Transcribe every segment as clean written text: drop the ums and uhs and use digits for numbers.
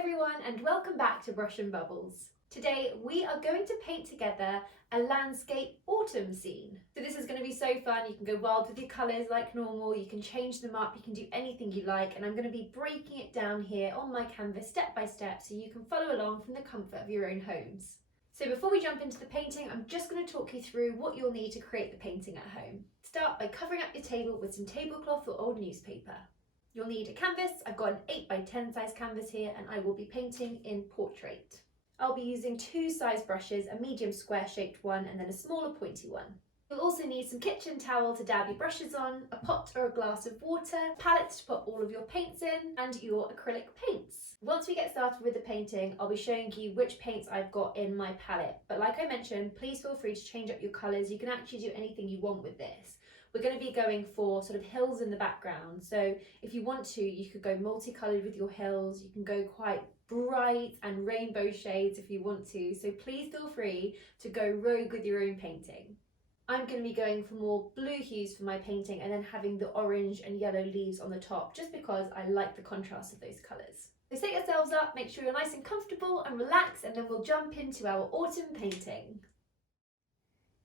everyone and welcome back to Brush and Bubbles. Today we are going to paint together a landscape autumn scene. So this is going to be so fun. You can go wild with your colours like normal, you can change them up, you can do anything you like, and I'm going to be breaking it down here on my canvas step by step so you can follow along from the comfort of your own homes. So before we jump into the painting, I'm just going to talk you through what you'll need to create the painting at home. Start by covering up your table with some tablecloth or old newspaper. You'll need a canvas. I've got an 8x10 size canvas here and I will be painting in portrait. I'll be using two size brushes, a medium square shaped one and then a smaller pointy one. You'll also need some kitchen towel to dab your brushes on, a pot or a glass of water, palettes to put all of your paints in, and your acrylic paints. Once we get started with the painting, I'll be showing you which paints I've got in my palette. But like I mentioned, please feel free to change up your colours. You can actually do anything you want with this. We're going to be going for sort of hills in the background. So if you want to, you could go multicoloured with your hills. You can go quite bright and rainbow shades if you want to. So please feel free to go rogue with your own painting. I'm going to be going for more blue hues for my painting and then having the orange and yellow leaves on the top just because I like the contrast of those colours. So set yourselves up, make sure you're nice and comfortable and relaxed, and then we'll jump into our autumn painting.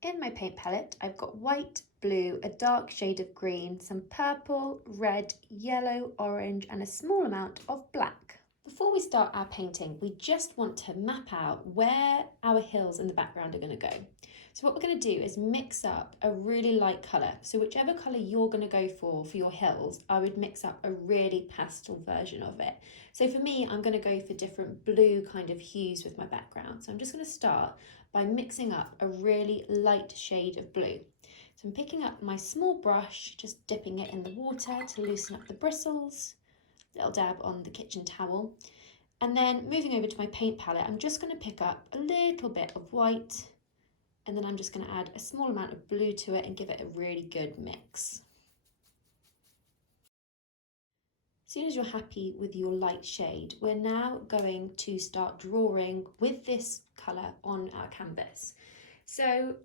In my paint palette, I've got white, blue, a dark shade of green, some purple, red, yellow, orange, and a small amount of black. Before we start our painting, we just want to map out where our hills in the background are going to go. So what we're going to do is mix up a really light colour. So whichever colour you're going to go for your hills, I would mix up a really pastel version of it. So for me, I'm going to go for different blue kind of hues with my background. So I'm just going to start by mixing up a really light shade of blue. So I'm picking up my small brush, just dipping it in the water to loosen up the bristles, little dab on the kitchen towel, and then moving over to my paint palette, I'm just going to pick up a little bit of white, and then I'm just going to add a small amount of blue to it and give it a really good mix. As soon as you're happy with your light shade, we're now going to start drawing with this colour on our canvas. So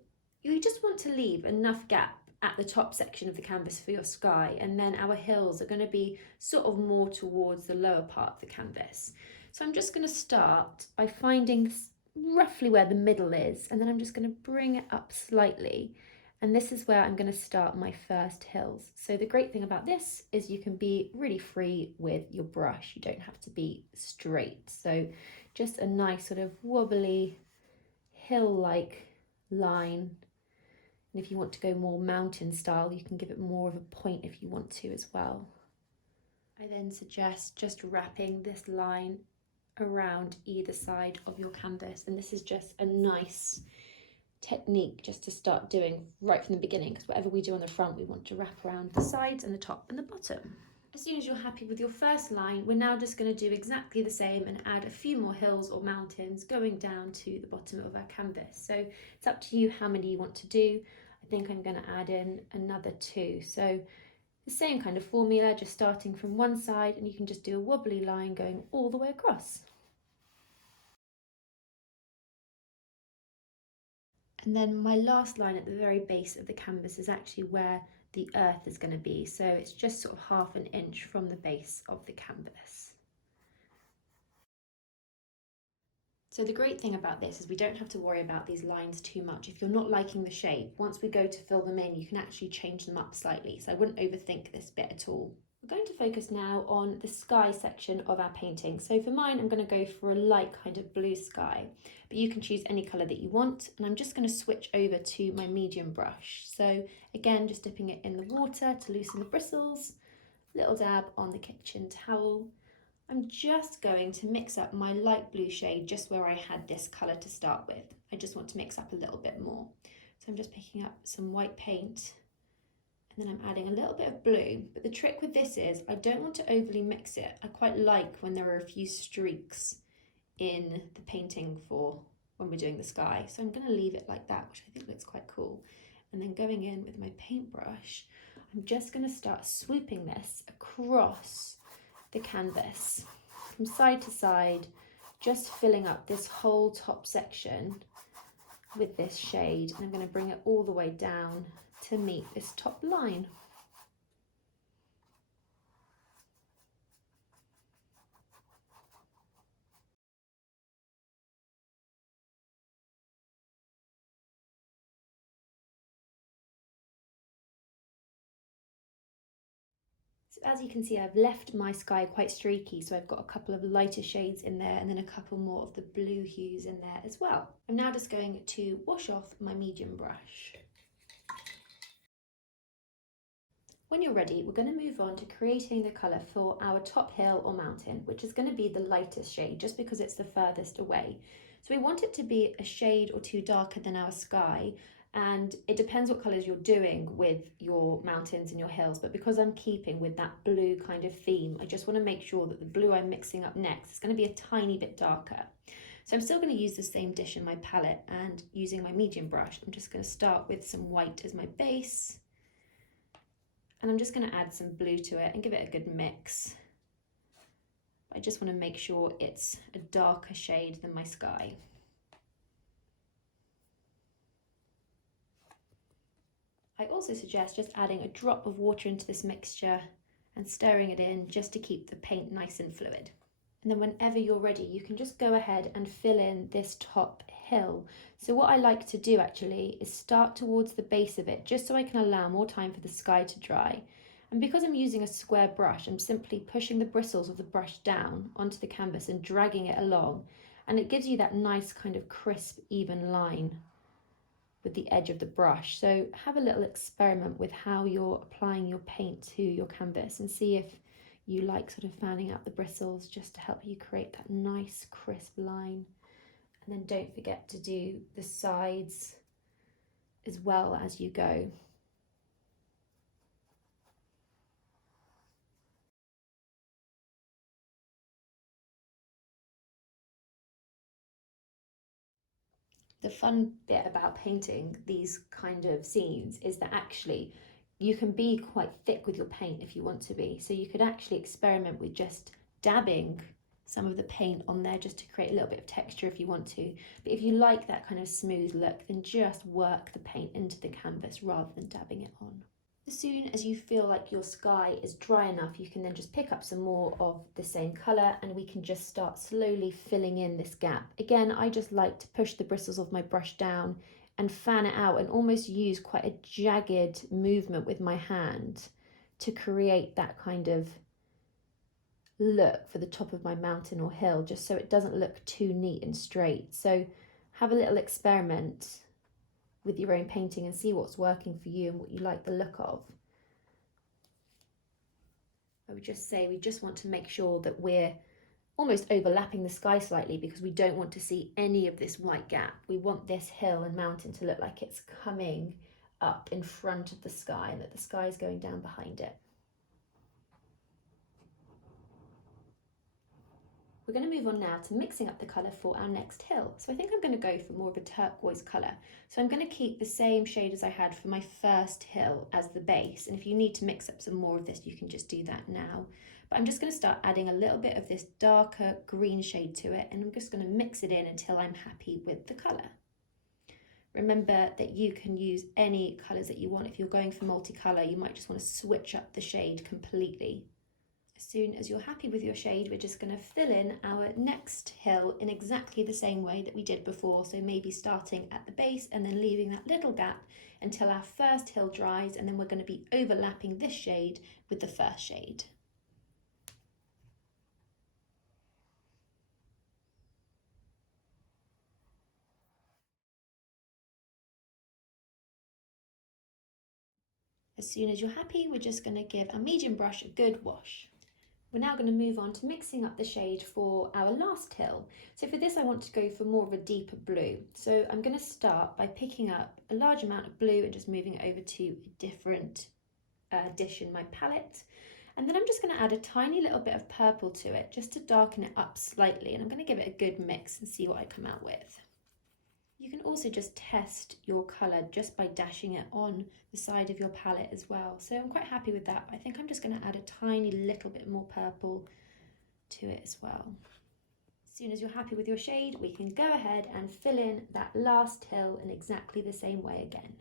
you just want to leave enough gap at the top section of the canvas for your sky, and then our hills are going to be sort of more towards the lower part of the canvas. So I'm just going to start by finding roughly where the middle is, and then I'm just going to bring it up slightly. And this is where I'm going to start my first hills. So the great thing about this is you can be really free with your brush. You don't have to be straight. So just a nice sort of wobbly hill-like line. And if you want to go more mountain style, you can give it more of a point if you want to as well. I then suggest just wrapping this line around either side of your canvas. And this is just a nice technique just to start doing right from the beginning, because whatever we do on the front, we want to wrap around the sides and the top and the bottom. As soon as you're happy with your first line, we're now just going to do exactly the same and add a few more hills or mountains going down to the bottom of our canvas. So it's up to you how many you want to do. I think I'm going to add in another 2. So the same kind of formula, just starting from one side, and you can just do a wobbly line going all the way across. And then my last line at the very base of the canvas is actually where the earth is going to be. So it's just sort of ½ an inch from the base of the canvas. So the great thing about this is we don't have to worry about these lines too much. If you're not liking the shape, once we go to fill them in, you can actually change them up slightly. So I wouldn't overthink this bit at all. We're going to focus now on the sky section of our painting. So for mine, I'm going to go for a light kind of blue sky, but you can choose any colour that you want. And I'm just going to switch over to my medium brush. So again, just dipping it in the water to loosen the bristles, little dab on the kitchen towel. I'm just going to mix up my light blue shade just where I had this colour to start with. I just want to mix up a little bit more. So I'm just picking up some white paint, and then I'm adding a little bit of blue. But the trick with this is I don't want to overly mix it. I quite like when there are a few streaks in the painting for when we're doing the sky. So I'm going to leave it like that, which I think looks quite cool. And then going in with my paintbrush, I'm just going to start swooping this across the canvas from side to side, just filling up this whole top section with this shade. And I'm going to bring it all the way down to meet this top line. So as you can see, I've left my sky quite streaky, so I've got a couple of lighter shades in there and then a couple more of the blue hues in there as well. I'm now just going to wash off my medium brush. When you're ready, we're going to move on to creating the colour for our top hill or mountain, which is going to be the lightest shade just because it's the furthest away. So we want it to be a shade or two darker than our sky, and it depends what colours you're doing with your mountains and your hills, but because I'm keeping with that blue kind of theme, I just want to make sure that the blue I'm mixing up next is going to be a tiny bit darker. So I'm still going to use the same dish in my palette, and using my medium brush, I'm just going to start with some white as my base. And I'm just going to add some blue to it and give it a good mix. I just want to make sure it's a darker shade than my sky. I also suggest just adding a drop of water into this mixture and stirring it in just to keep the paint nice and fluid. And then whenever you're ready, you can just go ahead and fill in this top hill. So what I like to do actually is start towards the base of it, just so I can allow more time for the sky to dry. And because I'm using a square brush, I'm simply pushing the bristles of the brush down onto the canvas and dragging it along. And it gives you that nice kind of crisp, even line with the edge of the brush. So have a little experiment with how you're applying your paint to your canvas and see if you like sort of fanning out the bristles just to help you create that nice crisp line. And then don't forget to do the sides as well as you go. The fun bit about painting these kind of scenes is that actually you can be quite thick with your paint if you want to be. So you could actually experiment with just dabbing some of the paint on there just to create a little bit of texture if you want to. But if you like that kind of smooth look, then just work the paint into the canvas rather than dabbing it on. As soon as you feel like your sky is dry enough, you can then just pick up some more of the same colour and we can just start slowly filling in this gap. Again, I just like to push the bristles of my brush down and fan it out and almost use quite a jagged movement with my hand to create that kind of look for the top of my mountain or hill, just so it doesn't look too neat and straight. So have a little experiment with your own painting and see what's working for you and what you like the look of. I would just say we just want to make sure that we're almost overlapping the sky slightly because we don't want to see any of this white gap. We want this hill and mountain to look like it's coming up in front of the sky and that the sky is going down behind it. We're going to move on now to mixing up the colour for our next hill. So I think I'm going to go for more of a turquoise colour. So I'm going to keep the same shade as I had for my first hill as the base. And if you need to mix up some more of this, you can just do that now. But I'm just going to start adding a little bit of this darker green shade to it. And I'm just going to mix it in until I'm happy with the colour. Remember that you can use any colours that you want. If you're going for multicolour, you might just want to switch up the shade completely. As soon as you're happy with your shade, we're just going to fill in our next hill in exactly the same way that we did before. So maybe starting at the base and then leaving that little gap until our first hill dries, and then we're going to be overlapping this shade with the first shade. As soon as you're happy, we're just going to give our medium brush a good wash. We're now going to move on to mixing up the shade for our last hill. So for this I want to go for more of a deeper blue. So I'm going to start by picking up a large amount of blue and just moving it over to a different dish in my palette. And then I'm just going to add a tiny little bit of purple to it just to darken it up slightly, and I'm going to give it a good mix and see what I come out with. You can also just test your colour just by dashing it on the side of your palette as well. So I'm quite happy with that. I think I'm just going to add a tiny little bit more purple to it as well. As soon as you're happy with your shade, we can go ahead and fill in that last hill in exactly the same way again.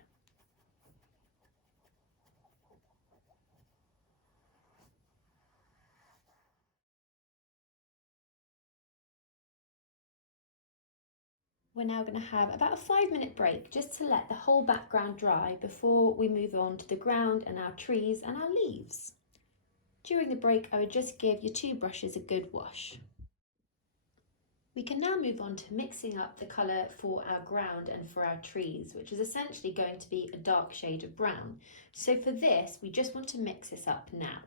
We're now going to have about a 5-minute break just to let the whole background dry before we move on to the ground and our trees and our leaves. During the break, I would just give your two brushes a good wash. We can now move on to mixing up the colour for our ground and for our trees, which is essentially going to be a dark shade of brown. So for this, we just want to mix this up now.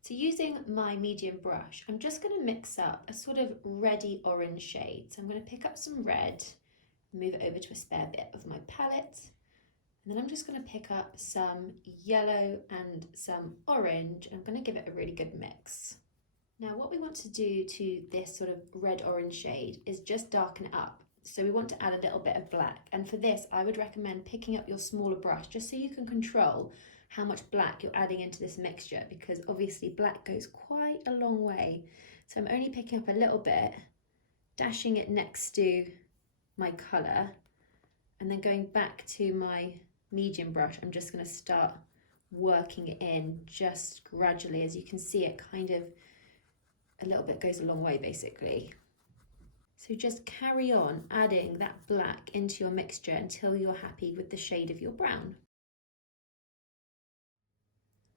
So using my medium brush, I'm just going to mix up a sort of reddy orange shade. So I'm going to pick up some red, move it over to a spare bit of my palette, and then I'm just going to pick up some yellow and some orange, and I'm going to give it a really good mix. Now what we want to do to this sort of red-orange shade is just darken it up. So we want to add a little bit of black, and for this I would recommend picking up your smaller brush just so you can control how much black you're adding into this mixture, because obviously black goes quite a long way. So I'm only picking up a little bit, dashing it next to my colour, and then going back to my medium brush, I'm just going to start working it in just gradually. As you can see, it kind of a little bit goes a long way basically. So just carry on adding that black into your mixture until you're happy with the shade of your brown.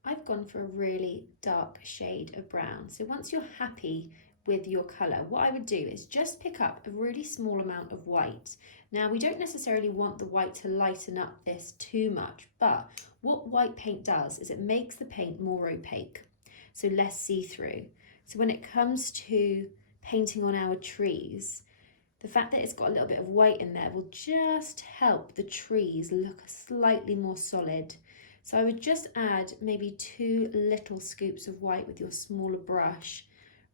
I've gone for a really dark shade of brown. So once you're happy with your colour, what I would do is just pick up a really small amount of white. Now we don't necessarily want the white to lighten up this too much, but what white paint does is it makes the paint more opaque, so less see-through. So when it comes to painting on our trees, the fact that it's got a little bit of white in there will just help the trees look slightly more solid. So I would just add maybe 2 little scoops of white with your smaller brush,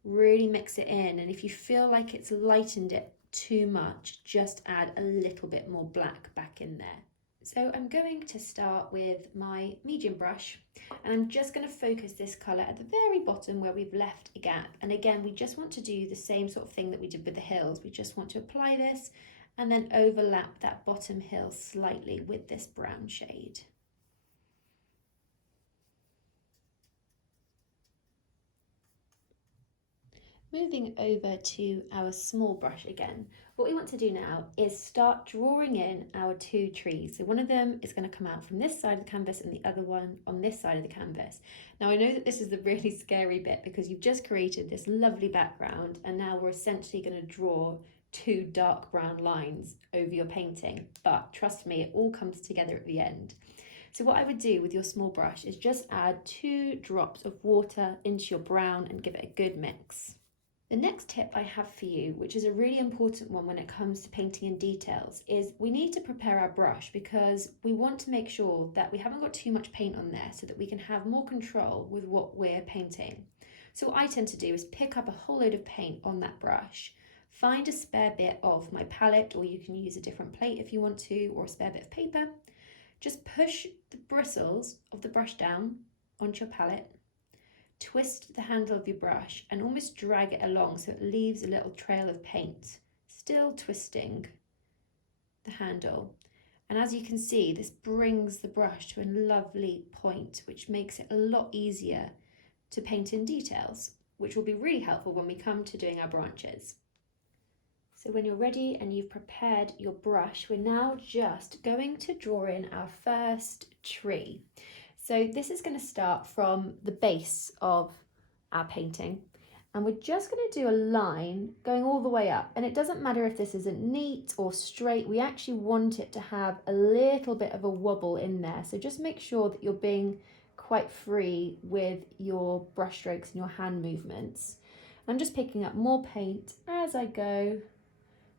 really mix it in, and if you feel like it's lightened it too much, just add a little bit more black back in there. So I'm going to start with my medium brush, and I'm just going to focus this colour at the very bottom where we've left a gap. And again, we just want to do the same sort of thing that we did with the hills. We just want to apply this and then overlap that bottom hill slightly with this brown shade. Moving over to our small brush again, what we want to do now is start drawing in our 2 trees. So one of them is going to come out from this side of the canvas and the other one on this side of the canvas. Now I know that this is the really scary bit because you've just created this lovely background and now we're essentially going to draw 2 dark brown lines over your painting, but trust me, it all comes together at the end. So what I would do with your small brush is just add 2 drops of water into your brown and give it a good mix. The next tip I have for you, which is a really important one when it comes to painting in details, is we need to prepare our brush because we want to make sure that we haven't got too much paint on there so that we can have more control with what we're painting. So what I tend to do is pick up a whole load of paint on that brush, find a spare bit of my palette, or you can use a different plate if you want to, or a spare bit of paper. Just push the bristles of the brush down onto your palette, twist the handle of your brush and almost drag it along so it leaves a little trail of paint, still twisting the handle. And as you can see, this brings the brush to a lovely point, which makes it a lot easier to paint in details, which will be really helpful when we come to doing our branches. So when you're ready and you've prepared your brush, we're now just going to draw in our first tree. So this is going to start from the base of our painting, and we're just going to do a line going all the way up. And it doesn't matter if this isn't neat or straight, we actually want it to have a little bit of a wobble in there. So just make sure that you're being quite free with your brush strokes and your hand movements. I'm just picking up more paint as I go,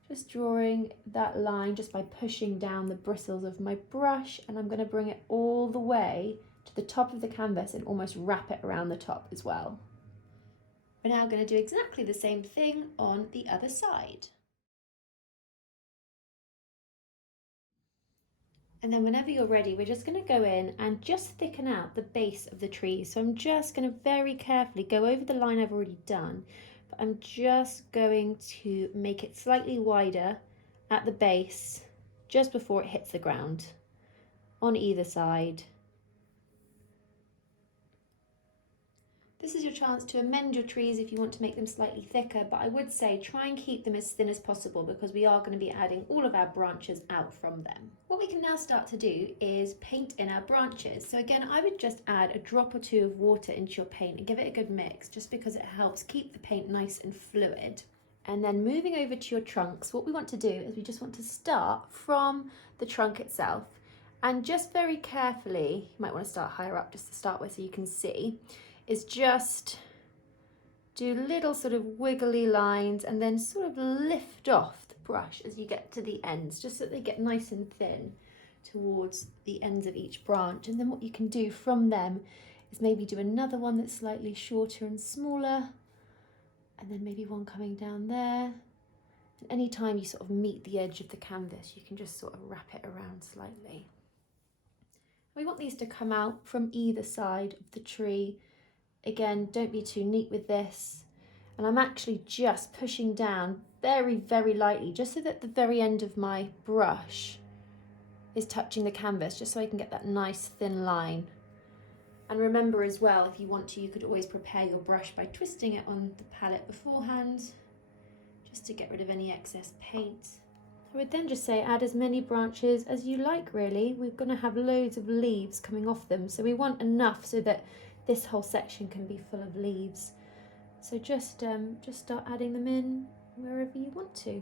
just drawing that line just by pushing down the bristles of my brush, and I'm going to bring it all the way to the top of the canvas and almost wrap it around the top as well. We're now going to do exactly the same thing on the other side. And then whenever you're ready, we're just going to go in and just thicken out the base of the tree. So I'm just going to very carefully go over the line I've already done, but I'm just going to make it slightly wider at the base just before it hits the ground on either side. This is your chance to amend your trees if you want to make them slightly thicker, but I would say try and keep them as thin as possible because we are going to be adding all of our branches out from them. What we can now start to do is paint in our branches. So again, I would just add a drop or two of water into your paint and give it a good mix, just because it helps keep the paint nice and fluid. And then moving over to your trunks, what we want to do is we just want to start from the trunk itself. And just very carefully, you might want to start higher up just to start with so you can see, is just do little sort of wiggly lines and then sort of lift off the brush as you get to the ends, just so that they get nice and thin towards the ends of each branch. And then what you can do from them is maybe do another one that's slightly shorter and smaller, and then maybe one coming down there. And anytime you sort of meet the edge of the canvas, you can just sort of wrap it around slightly. We want these to come out from either side of the tree. Again, don't be too neat with this. And I'm actually just pushing down very, very lightly, just so that the very end of my brush is touching the canvas, just so I can get that nice thin line. And remember as well, if you want to, you could always prepare your brush by twisting it on the palette beforehand, just to get rid of any excess paint. I would then just say add as many branches as you like, really. We're going to have loads of leaves coming off them, so we want enough so that this whole section can be full of leaves. So just start adding them in wherever you want to.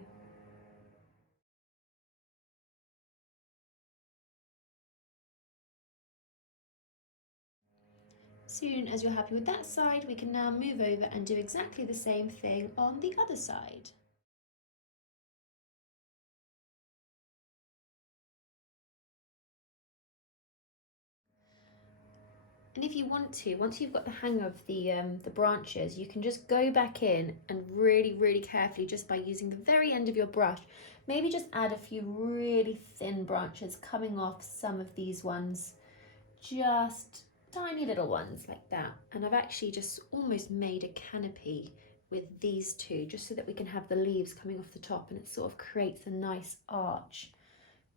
Soon as you're happy with that side, we can now move over and do exactly the same thing on the other side. And if you want to, once you've got the hang of the branches, you can just go back in and really, really carefully, just by using the very end of your brush, maybe just add a few really thin branches coming off some of these ones, just tiny little ones like that. And I've actually just almost made a canopy with these two, just so that we can have the leaves coming off the top, and it sort of creates a nice arch,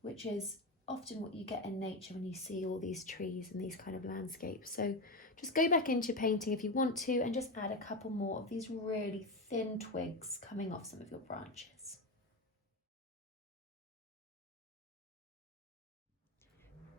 which is often what you get in nature when you see all these trees and these kind of landscapes. So just go back into painting if you want to, and just add a couple more of these really thin twigs coming off some of your branches.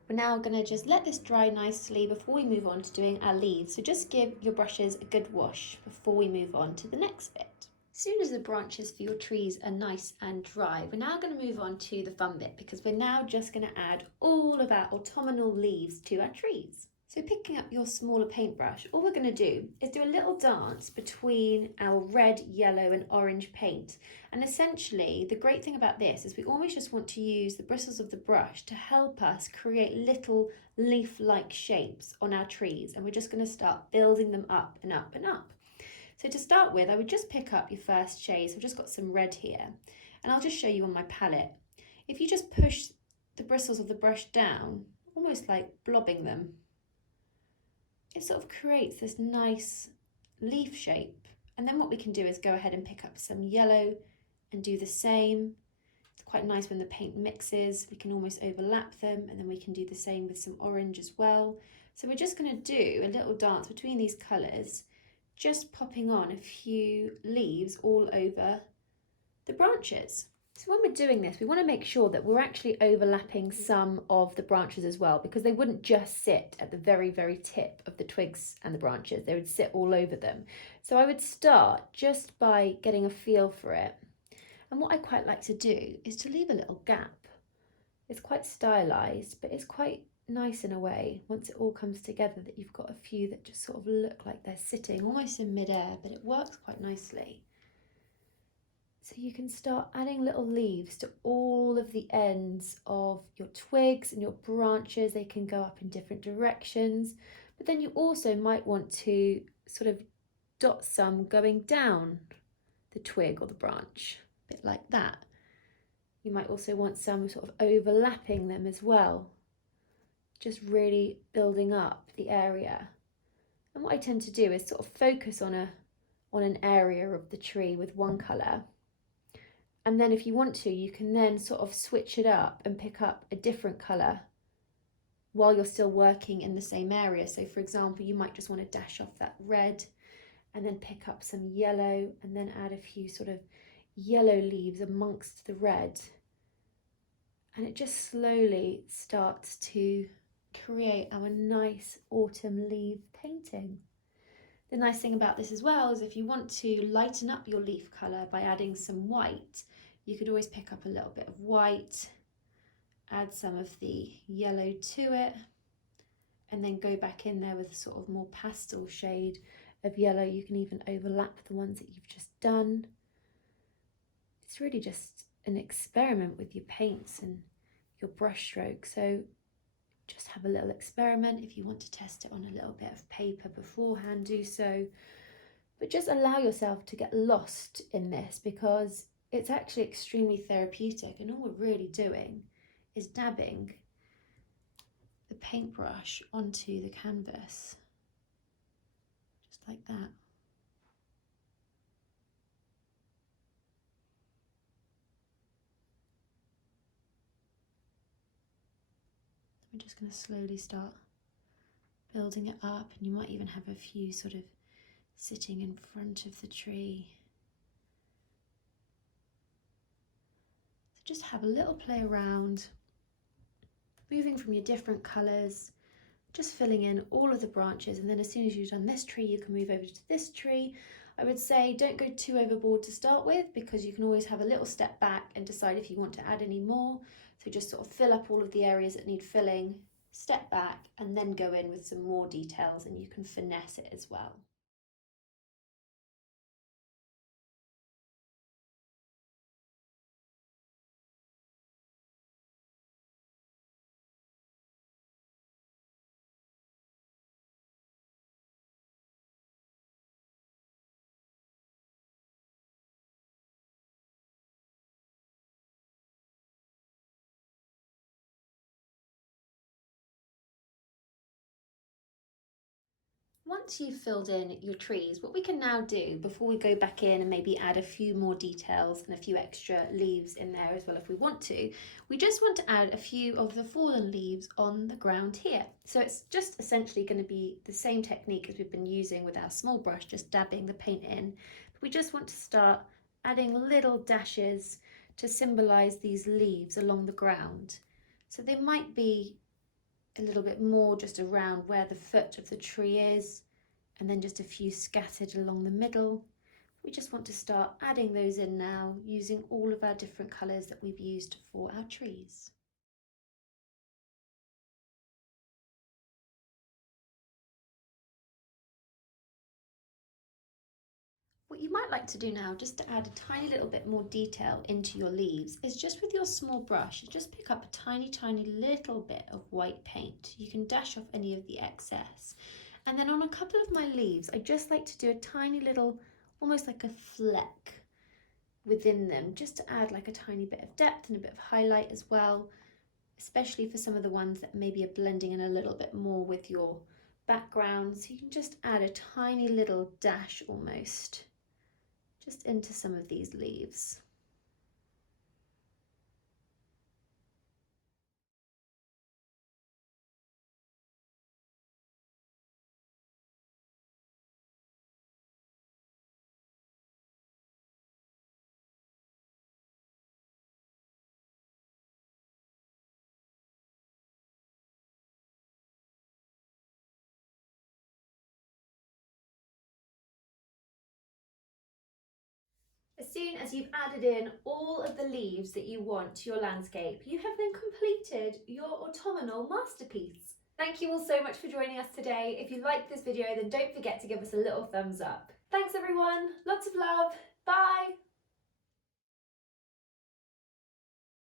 We're now going to just let this dry nicely before we move on to doing our leaves. So just give your brushes a good wash before we move on to the next bit. As soon as the branches for your trees are nice and dry, we're now going to move on to the fun bit, because we're now just going to add all of our autumnal leaves to our trees. So picking up your smaller paintbrush, all we're going to do is do a little dance between our red, yellow and orange paint. And essentially, the great thing about this is we always just want to use the bristles of the brush to help us create little leaf-like shapes on our trees. And we're just going to start building them up and up and up. So to start with, I would just pick up your first shade. So I've just got some red here, and I'll just show you on my palette. If you just push the bristles of the brush down, almost like blobbing them, it sort of creates this nice leaf shape. And then what we can do is go ahead and pick up some yellow and do the same. It's quite nice when the paint mixes, we can almost overlap them, and then we can do the same with some orange as well. So we're just going to do a little dance between these colours, just popping on a few leaves all over the branches. So when we're doing this, we want to make sure that we're actually overlapping some of the branches as well, because they wouldn't just sit at the very, very tip of the twigs and the branches, they would sit all over them. So I would start just by getting a feel for it. And what I quite like to do is to leave a little gap. It's quite stylized, but it's quite nice in a way once it all comes together, that you've got a few that just sort of look like they're sitting almost in midair, but it works quite nicely. So you can start adding little leaves to all of the ends of your twigs and your branches. They can go up in different directions, but then you also might want to sort of dot some going down the twig or the branch, a bit like that. You might also want some sort of overlapping them as well, just really building up the area. And what I tend to do is sort of focus on an area of the tree with one colour. And then if you want to, you can then sort of switch it up and pick up a different colour while you're still working in the same area. So for example, you might just want to dash off that red and then pick up some yellow and then add a few sort of yellow leaves amongst the red. And it just slowly starts to create our nice autumn leaf painting. The nice thing about this as well is if you want to lighten up your leaf colour by adding some white, you could always pick up a little bit of white, add some of the yellow to it, and then go back in there with a sort of more pastel shade of yellow. You can even overlap the ones that you've just done. It's really just an experiment with your paints and your brush stroke. So just have a little experiment. If you want to test it on a little bit of paper beforehand, do so. But just allow yourself to get lost in this, because it's actually extremely therapeutic, and all we're really doing is dabbing the paintbrush onto the canvas, just like that. We're just going to slowly start building it up, and you might even have a few sort of sitting in front of the tree. So just have a little play around, moving from your different colours, just filling in all of the branches, and then as soon as you've done this tree, you can move over to this tree. I would say don't go too overboard to start with, because you can always have a little step back and decide if you want to add any more. So just sort of fill up all of the areas that need filling, step back, and then go in with some more details, and you can finesse it as well. Once you've filled in your trees, what we can now do before we go back in and maybe add a few more details and a few extra leaves in there as well if we want to, we just want to add a few of the fallen leaves on the ground here. So it's just essentially going to be the same technique as we've been using with our small brush, just dabbing the paint in. But we just want to start adding little dashes to symbolise these leaves along the ground. So they might be a little bit more just around where the foot of the tree is, and then just a few scattered along the middle. We just want to start adding those in now, using all of our different colours that we've used for our trees. What you might like to do now, just to add a tiny little bit more detail into your leaves, is just with your small brush, just pick up a tiny little bit of white paint. You can dash off any of the excess. And then on a couple of my leaves, I just like to do a tiny little, almost like a fleck within them, just to add like a tiny bit of depth and a bit of highlight as well, especially for some of the ones that maybe are blending in a little bit more with your background. So you can just add a tiny little dash almost just into some of these leaves. As soon as you've added in all of the leaves that you want to your landscape, you have then completed your autumnal masterpiece. Thank you all so much for joining us today. If you liked this video, then don't forget to give us a little thumbs up. Thanks everyone, lots of love, bye!